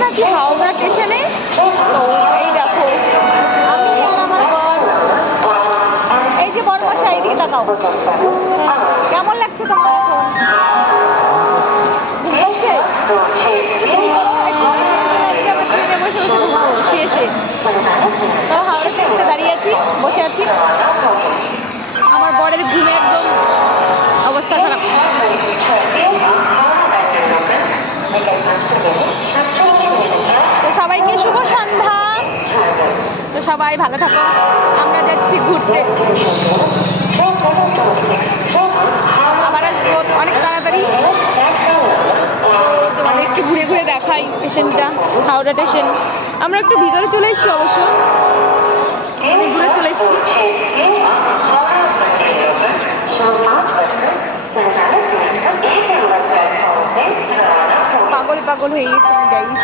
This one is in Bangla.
এখন আছি হাওড়া স্টেশনে। তো এই দেখো আমি আর আমার বর, এই যে বড় মশাই এইদিকে তাকাও, কেমন লাগছে তোমার এখন? ঘুম পাচ্ছে? দেরি করো, একটু আমরা ট্রেনে বসে বসে ঘুমাবো শুয়ে শুয়ে। তো হাওড়া স্টেশনে দাঁড়িয়ে আছি, বসে আছি। আমার বরের ঘুমে একদম অবস্থা খারাপ। তো সবাইকে শুভ সন্ধ্যা। তো সবাই ভালো থাকো, আমরা যাচ্ছি ঘুরতে, আবার আসবো অনেক তাড়াতাড়ি। তোমাদের একটু ঘুরে ঘুরে দেখাই স্টেশনটা, হাওড়া স্টেশন। আমরা একটু ভিতরে চলে এসেছি, অবশ্য অনেক দূরে চলে এসেছি। পাগল পাগল হয়ে গেছি আমি, গাইস।